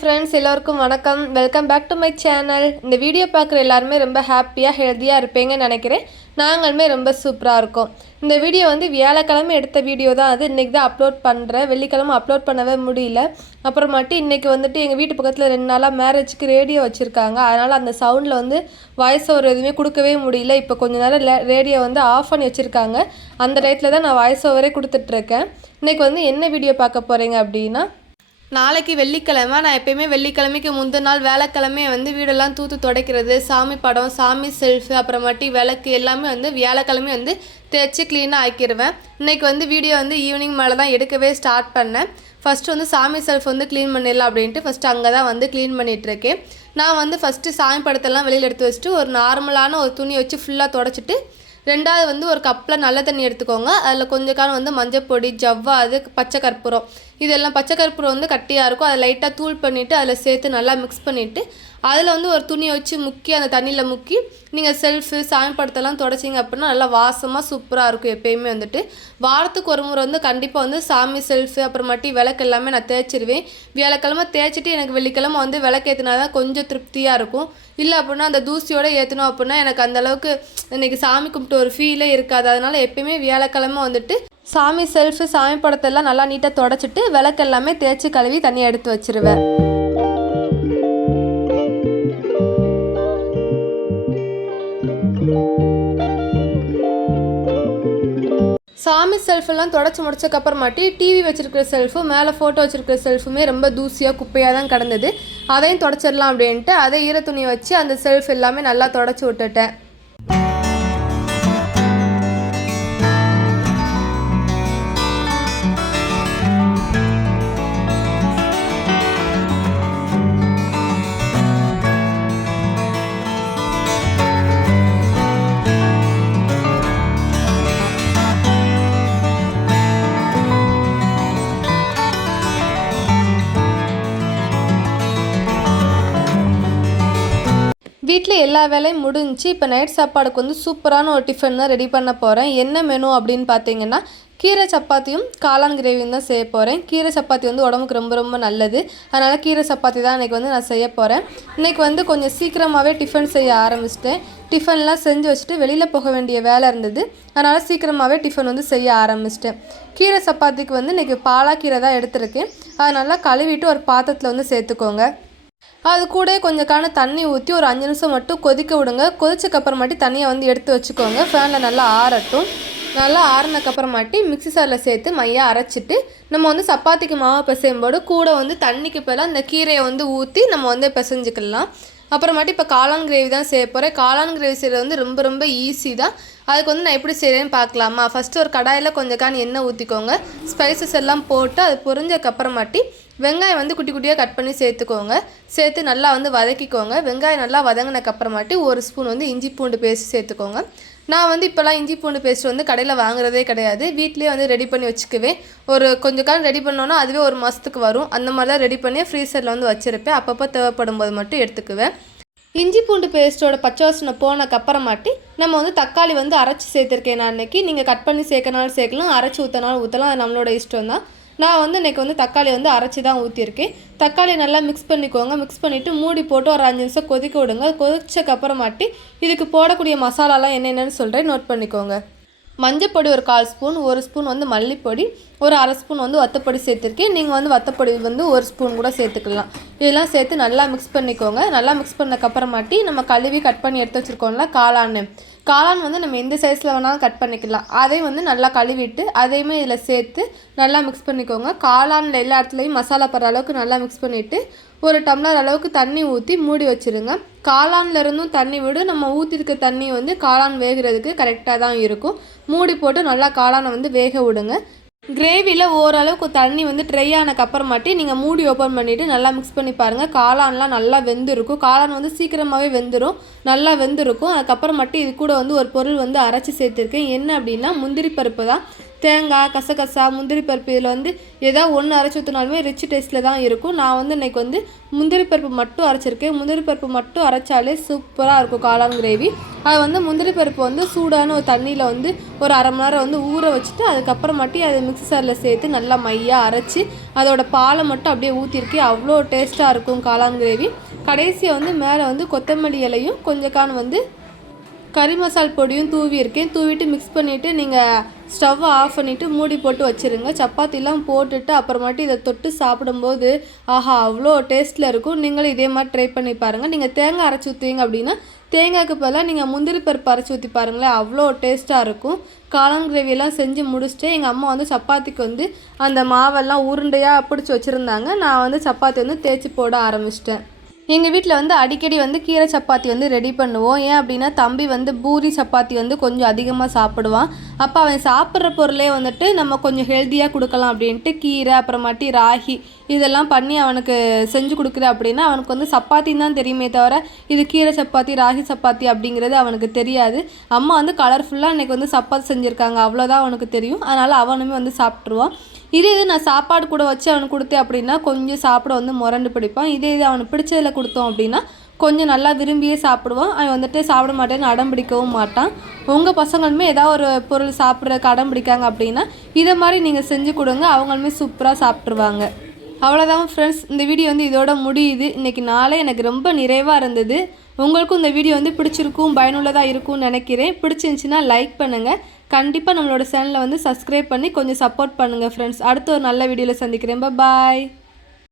Friends எல்லோருக்கும் வணக்கம். Welcome back to my channel இந்த வீடியோ பார்க்குற எல்லாருமே ரொம்ப ஹாப்பியாக ஹெல்த்தியாக இருப்பீங்கன்னு நினைக்கிறேன். நாங்களுமே ரொம்ப சூப்பராக இருக்கோம். இந்த வீடியோ வந்து வியாழக்கிழமை எடுத்த வீடியோ தான். அது இன்றைக்கி தான் அப்லோட் பண்ணுறேன் வெள்ளிக்கிழமை அப்லோட் பண்ணவே முடியல. அப்புறமாட்டி இன்றைக்கி வந்துட்டு எங்கள் வீட்டு பக்கத்தில் ரெண்டு நாளாக மேரேஜுக்கு ரேடியோ வச்சுருக்காங்க. அதனால் அந்த சவுண்டில் வந்து வாய்ஸ் ஓவர் எதுவுமே கொடுக்கவே முடியல. இப்போ கொஞ்ச நேரம் ரேடியோ வந்து ஆஃப் பண்ணி வச்சுருக்காங்க. அந்த டயத்தில் தான் நான் வாய்ஸ் ஓவரே கொடுத்துட்ருக்கேன் இன்றைக்கி வந்து என்ன வீடியோ பார்க்க போகிறீங்க அப்படின்னா நாளைக்கு வெள்ளிக்கிழமை நான் எப்பயுமே வெள்ளிக்கிழமைக்கு முந்தின நாள் வேலைக்கிழமை வந்து வீடெல்லாம் தூத்து துடைக்கிறது சாமி படம் சாமி செல்ஃபு அப்புறமாட்டி விளக்கு எல்லாமே வந்து வியாழக்கிழமை வந்து தேய்ச்சி க்ளீனாக ஆக்கிடுவேன் இன்றைக்கி வந்து வீடியோ வந்து ஈவினிங் மேலே தான் எடுக்கவே ஸ்டார்ட் பண்ணேன். ஃபஸ்ட்டு வந்து சாமி செல்ஃப் வந்து க்ளீன் பண்ணிடலாம் அப்படின்ட்டு ஃபஸ்ட்டு அங்கே தான் வந்து க்ளீன் பண்ணிகிட்ருக்கேன் நான் வந்து ஃபஸ்ட்டு சாமி படத்தெல்லாம் வெளியில் எடுத்து வச்சுட்டு ஒரு நார்மலான ஒரு துணி வச்சு ஃபுல்லாக தொடச்சிட்டு ரெண்டாவது வந்து ஒரு கப்பில் நல்ல தண்ணி எடுத்துக்கோங்க. அதில் கொஞ்சம் காலம் வந்து மஞ்சப்பொடி ஜவ்வாது பச்சை கற்பூரம். இதெல்லாம் பச்சை கற்பூரம் வந்து கட்டியாக இருக்கும். அதை லைட்டாக தூள் பண்ணிவிட்டு அதில் சேர்த்து நல்லா மிக்ஸ் பண்ணிவிட்டு அதில் வந்து ஒரு துணியை வச்சு முக்கி அந்த தண்ணியில் முக்கி நீங்கள் செல்ஃபு சாமி படத்தெல்லாம் தொடச்சிங்க அப்படின்னா நல்லா வாசமாக சூப்பராக இருக்கும் எப்பயுமே வந்துட்டு. வாரத்துக்கு ஒரு முறை வந்து கண்டிப்பாக வந்து சாமி செல்ஃபு அப்புறமாட்டி விளக்கு எல்லாமே நான் தேய்ச்சிருவேன். வியாழக்கிழமை தேய்ச்சிட்டு எனக்கு வெள்ளிக்கிழமை வந்து விளக்கு ஏற்றினா தான் கொஞ்சம் திருப்தியாக இருக்கும். இல்லை அப்படின்னா அந்த தூசியோடு ஏற்றணும் அப்படின்னா எனக்கு அந்தளவுக்கு இன்றைக்கி சாமி கும்பிட்டு ஒரு ஃபீலே இருக்காது. அதனால் எப்பயுமே வியாழக்கிழமை வந்துட்டு சாமி செல்ஃபு சாமி படத்தெல்லாம் நல்லா நீட்டாக தொடச்சிட்டு விளக்கு எல்லாமே தேய்ச்சி கழுவி தனியாக எடுத்து வச்சிருவேன். ஆஃபீஸ் செல்ஃபெல்லாம் தொடச்சி முடிச்சக்கப்புறமாட்டி டிவி வச்சுருக்கிற செல்ஃபும் மேலே ஃபோட்டோ வச்சுருக்கிற செல்ஃபுமே ரொம்ப தூசியாக குப்பையாக தான் கிடந்தது. அதையும் தொடச்சிடலாம் அப்படின்ட்டு அதை ஈர துணியை வச்சு அந்த செல்ஃப் எல்லாமே நல்லா தொடச்சி விட்டுட்டேன். வீட்டில் எல்லா வேலையும் முடிஞ்சு இப்போ நைட் சாப்பாடுக்கு வந்து சூப்பரான ஒரு டிஃபன் தான் ரெடி பண்ண போகிறேன் என்ன மெனு அப்படின்னு பார்த்தீங்கன்னா கீரை சப்பாத்தியும் காளான் கிரேவியும் தான் செய்ய போகிறேன் கீரை சப்பாத்தி வந்து உடம்புக்கு ரொம்ப ரொம்ப நல்லது. அதனால் கீரை சப்பாத்தி தான் இன்றைக்கி வந்து நான் செய்ய போகிறேன் இன்றைக்கி வந்து கொஞ்சம் சீக்கிரமாகவே டிஃபன் செய்ய ஆரம்பிச்சிட்டேன். டிஃபன்லாம் செஞ்சு வச்சுட்டு வெளியில் போக வேண்டிய வேலை இருந்தது. அதனால் சீக்கிரமாகவே டிஃபன் வந்து செய்ய ஆரம்பிச்சிட்டேன். கீரை சப்பாத்திக்கு வந்து இன்றைக்கி பாலாக்கீரை தான் எடுத்திருக்கேன். அதனால் கழுவிட்டு ஒரு பாத்திரத்தில் வந்து சேர்த்துக்கோங்க. அது கூட கொஞ்சம் காண தண்ணி ஊற்றி ஒரு அஞ்சு நிமிஷம் மட்டும் கொதிக்க விடுங்க. கொதிச்சக்கப்புறமாட்டி தண்ணியை வந்து எடுத்து வச்சுக்கோங்க. ஃபேனில் நல்லா ஆறட்டும். நல்லா ஆறினக்கப்புறமாட்டி மிக்ஸி சாரில் சேர்த்து மையாக அரைச்சிட்டு நம்ம வந்து சப்பாத்திக்கு மாவு பிசையும்போது கூட வந்து தண்ணிக்கு பதிலாக இந்த கீரையை வந்து ஊற்றி நம்ம வந்து பிசைஞ்சிக்கலாம். அப்புறமாட்டி இப்போ காளான் கிரேவி தான் செய்ய போகிறேன் காளான் கிரேவி செய்கிறது வந்து ரொம்ப ரொம்ப ஈஸி தான். அதுக்கு வந்து நான் எப்படி செய்கிறேன்னு பார்க்கலாமா? ஃபஸ்ட்டு ஒரு கடாயில் கொஞ்சம் கான் எண்ணெய் ஊற்றிக்கோங்க ஸ்பைசஸ் எல்லாம் போட்டு அது பொரிஞ்சக்கப்புறமாட்டி வெங்காயம் வந்து குட்டி குட்டியாக கட் பண்ணி சேர்த்துக்கோங்க. சேர்த்து நல்லா வந்து வதக்கிக்கோங்க. வெங்காயம் நல்லா வதங்கினக்கப்புறமாட்டி ஒரு ஸ்பூன் வந்து இஞ்சி பூண்டு பேஸ்ட் சேர்த்துக்கோங்க. நான் வந்து இப்போலாம் இஞ்சி பூண்டு பேஸ்ட் வந்து கடையில் வாங்குறதே கிடையாது. வீட்லேயே வந்து ரெடி பண்ணி வச்சுக்குவேன். ஒரு கொஞ்சம் காலம் ரெடி பண்ணோன்னா அதுவே ஒரு மாதத்துக்கு வரும். அந்த மாதிரி தான் ரெடி பண்ணி ஃப்ரீசரில் வந்து வச்சுருப்பேன். அப்பப்போ தேவைப்படும் போது மட்டும் எடுத்துக்குவேன். இஞ்சி பூண்டு பேஸ்ட்டோட பச்சை வாசனை போனக்கப்புறமாட்டி நம்ம வந்து தக்காளி வந்து அரைச்சி சேர்த்துருக்கேன் நான் அன்றைக்கி நீங்கள் கட் பண்ணி சேர்க்கனாலும் சேர்க்கலாம். அரைச்சி ஊற்றினாலும் ஊற்றலாம் அது நம்மளோட இஷ்டம் தான் நான் வந்து இன்றைக்கி வந்து தக்காளி வந்து அரைச்சி தான் ஊற்றிருக்கேன் தக்காளி நல்லா மிக்ஸ் பண்ணிக்கோங்க. மிக்ஸ் பண்ணிவிட்டு மூடி போட்டு ஒரு அஞ்சு நிமிஷம் கொதிக்க விடுங்க. கொதிச்சக்கப்புறமாட்டி இதுக்கு போடக்கூடிய மசாலாலாம் என்னென்னு சொல்கிறேன் நோட் பண்ணிக்கோங்க. மஞ்சப்பொடி ஒரு கால் ஸ்பூன் ஒரு ஸ்பூன் வந்து மல்லிப்பொடி ஒரு அரை ஸ்பூன் வந்து வத்தப்பொடி சேர்த்துருக்கேன். நீங்கள் வந்து வத்தப்பொடி வந்து ஒரு ஸ்பூன் கூட சேர்த்துக்கலாம். இதெல்லாம் சேர்த்து நல்லா மிக்ஸ் பண்ணிக்கோங்க. நல்லா மிக்ஸ் பண்ணக்கப்புறமாட்டி நம்ம கழுவி கட் பண்ணி எடுத்து வச்சுருக்கோம்ல காளான் காளான் வந்து நம்ம எந்த சைஸில் வேணாலும் கட் பண்ணிக்கலாம். அதையும் வந்து நல்லா கழுவிட்டு அதையுமே இதில் சேர்த்து நல்லா மிக்ஸ் பண்ணிக்கோங்க. காளானில் எல்லா இடத்துலையும் மசாலா படுற அளவுக்கு நல்லா மிக்ஸ் பண்ணிவிட்டு ஒரு டம்ளர் அளவுக்கு தண்ணி ஊற்றி மூடி வச்சுருங்க. காளான்ல இருந்தும் தண்ணி விடு. நம்ம ஊற்றிருக்க தண்ணி வந்து காளான் வேகிறதுக்கு கரெக்டாக தான் இருக்கும். மூடி போட்டு நல்லா காளானை வந்து வேக விடுங்க. கிரேவியில் ஓரளவுக்கு தண்ணி வந்து ட்ரை ஆனக்கப்புறமாட்டி நீங்கள் மூடி ஓப்பன் பண்ணிவிட்டு நல்லா மிக்ஸ் பண்ணி பாருங்கள் காளான்லாம் நல்லா வெந்திருக்கும். காளான் வந்து சீக்கிரமாகவே வெந்துடும் நல்லா வெந்திருக்கும். அதுக்கப்புறமாட்டி இது கூட வந்து ஒரு பொருள் வந்து அரைச்சி சேர்த்துருக்கேன். என்ன அப்படின்னா முந்திரி பருப்பு தான். தேங்காய் கசகசா முந்திரி பருப்பு இதில் வந்து ஏதாவது ஒன்று அரைச்சி ஊற்றினாலுமே ரிச் டேஸ்ட்டில் தான் இருக்கும். நான் வந்து இன்றைக்கி வந்து முந்திரி பருப்பு மட்டும் அரைச்சிருக்கேன். முந்திரி பருப்பு மட்டும் அரைச்சாலே சூப்பராக இருக்கும் காளான் கிரேவி அது வந்து முந்திரி பருப்பு வந்து சூடான ஒரு தண்ணியில் வந்து ஒரு அரை மணி நேரம் வந்து ஊற வச்சுட்டு அதுக்கப்புறமாட்டி அதை மிக்சரில் சேர்த்து நல்லா மையாக அரைச்சி அதோட பாலை மட்டும் அப்படியே ஊற்றிருக்கேன் அவ்வளோ டேஸ்ட்டாக இருக்கும் காளான் கிரேவி கடைசியாக வந்து மேலே வந்து கொத்தமல்லி இலையும் கொஞ்சக்கான் வந்து கறி மசால் பொடியும் தூவி இருக்கேன் தூவிட்டு மிக்ஸ் பண்ணிவிட்டு நீங்கள் ஸ்டவ்வை ஆஃப் பண்ணிவிட்டு மூடி போட்டு வச்சுருங்க. சப்பாத்திலாம் போட்டுட்டு அப்புறமாட்டி இதை தொட்டு சாப்பிடும்போது ஆஹா அவ்வளோ டேஸ்ட்டில் இருக்கும். நீங்களும் இதே மாதிரி ட்ரை பண்ணி பாருங்கள் நீங்கள் தேங்காய் அரைச்சி ஊற்றுவீங்க அப்படின்னா தேங்காய்க்கு பதிலாக நீங்கள் முந்திரி பருப்பு அரைச்சி ஊற்றி பாருங்களேன். அவ்வளோ டேஸ்ட்டாக இருக்கும். காளான் கிரேவியெல்லாம் செஞ்சு முடிச்சுட்டு எங்கள் அம்மா வந்து சப்பாத்திக்கு வந்து அந்த மாவெல்லாம் உருண்டையாக பிடிச்சி வச்சுருந்தாங்க. நான் வந்து சப்பாத்தி வந்து தேய்ச்சி போட ஆரம்பிச்சிட்டேன். எங்கள் வீட்டில் வந்து அடிக்கடி வந்து கீரை சப்பாத்தி வந்து ரெடி பண்ணுவோம். ஏன் அப்படின்னா தம்பி வந்து பூரி சப்பாத்தி வந்து கொஞ்சம் அதிகமாக சாப்பிடுவான். அப்போ அவன் சாப்பிட்ற பொருளே வந்துட்டு நம்ம கொஞ்சம் ஹெல்த்தியாக கொடுக்கலாம் அப்படின்ட்டு கீரை அப்புறமாட்டி ராகி இதெல்லாம் பண்ணி அவனுக்கு செஞ்சு கொடுக்குறேன் அப்படின்னா அவனுக்கு வந்து சப்பாத்தின்னு தான் தெரியுமே தவிர இது கீரை சப்பாத்தி ராகி சப்பாத்தி அப்படிங்கிறது அவனுக்கு தெரியாது. அம்மா வந்து கலர்ஃபுல்லாக இன்றைக்கி வந்து சப்பாத்தி செஞ்சுருக்காங்க. அவ்வளோதான் அவனுக்கு தெரியும். அதனால் அவனுமே வந்து சாப்பிட்ருவான் இதே இது நான் சாப்பாடு கூட வச்சு அவனுக்கு கொடுத்தேன் அப்படின்னா கொஞ்சம் சாப்பிட வந்து முரண்டு பிடிப்பான். இதே இது அவனுக்கு பிடிச்சதில் கொடுத்தோம் அப்படின்னா கொஞ்சம் நல்லா விரும்பியே சாப்பிடுவான். அவன் வந்துட்டு சாப்பிட மாட்டேன்னு அடம் பிடிக்கவும் மாட்டான். உங்கள் பசங்களுமே ஏதாவது ஒரு பொருள் சாப்பிட்றதுக்கு அடம் பிடிக்காங்க அப்படின்னா இதை மாதிரி நீங்கள் செஞ்சு கொடுங்க. அவங்களுமே சூப்பராக சாப்பிட்ருவாங்க அவ்வளோதான் ஃப்ரெண்ட்ஸ் இந்த வீடியோ வந்து இதோட முடியுது. இன்றைக்கி நாளே எனக்கு ரொம்ப நிறைவாக இருந்தது. உங்களுக்கும் இந்த வீடியோ வந்து பிடிச்சிருக்கும் பயனுள்ளதாக இருக்கும்னு நினைக்கிறேன். பிடிச்சிருந்துச்சின்னா லைக் பண்ணுங்கள் கண்டிப்பாக நம்மளோட சேனலை வந்து சப்ஸ்கிரைப் பண்ணி கொஞ்சம் சப்போர்ட் பண்ணுங்கள் ஃப்ரெண்ட்ஸ் அடுத்த ஒரு நல்ல வீடியோவில் சந்திக்கிறேன். பாய்